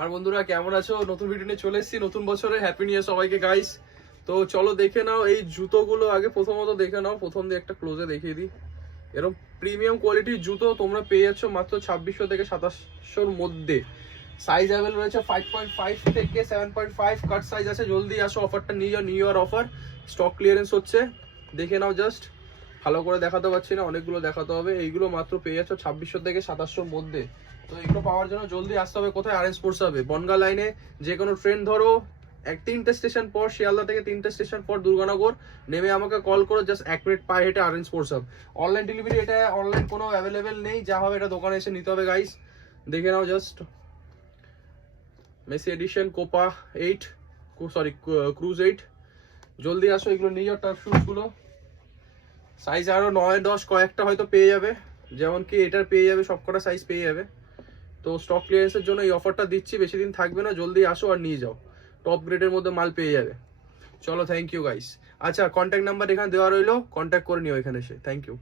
আর বন্ধুরা কেমন আছো? নতুন ভিডিও নিয়ে চলে এসেছি নতুন বছরে। হ্যাপি নিউ ইয়ার সবাইকে গাইস। তো চলো দেখে নাও এই জুতোগুলো আগে, প্রথমত দেখে নাও। প্রথম দিয়ে একটা ক্লোজে দেখিয়ে দিই। এরকম প্রিমিয়াম কোয়ালিটির জুতো তোমরা পেয়ে যাচ্ছ মাত্র 2600 থেকে 2700-র মধ্যে। সাইজ অ্যাভেলেবল রয়েছে 5.5 থেকে 7.5, কাট সাইজ আছে। জলদি আসো, অফারটা নিয়ে যাও, new year offer, stock clearance হচ্ছে। দেখে নাও জাস্ট, ভালো করে দেখাতে পারছি না, অনেকগুলো দেখাতে হবে। এইগুলো মাত্র পেয়ে যাচ্ছ 2600 থেকে 2700-র মধ্যে। তো এগুলো পাওয়ার জন্য জলদি আসতে হবে। কোথায়? আর এন স্পোর্টস হবে, বনগা লাইনে। যে কোনো ট্রেন ধরো, 3টে স্টেশন পর শিয়ালদা থেকে, 3টে স্টেশন পর দুর্গানগর, নেমে আমাকে কল করো। জাস্ট 1 মিনিট পায়ে হেঁটে আর N sports hub. Online delivery, এটা অনলাইন কোনো অ্যাভেলেবেল নেই। যা হবে এটা দোকানে এসে নিতে হবে গাইস। দেখে নাও just, Messi edition Copa 8, sorry Cruz 8। জলদি আসো, এগুলো নিয়ে যাও। টার্ফ শুজগুলো সাইজ আরো 9-10 কয়েকটা হয়তো পেয়ে যাবে, যেমন কি এটার পেয়ে যাবে, সবকটা সাইজ পেয়ে যাবে। তো স্টক ক্লিয়ারেন্সের জন্য এই অফারটা দিচ্ছি, বেশি দিন থাকবে না। জলদি আসো আর নিয়ে যাও, টপ গ্রেডের মধ্যে মাল পেয়ে যাবে। চলো, থ্যাংক ইউ গাইস। আচ্ছা, কন্ট্যাক্ট নাম্বার এখানে দেওয়া রইলো, কন্ট্যাক্ট করে নিও এখানে এসে। Thank you.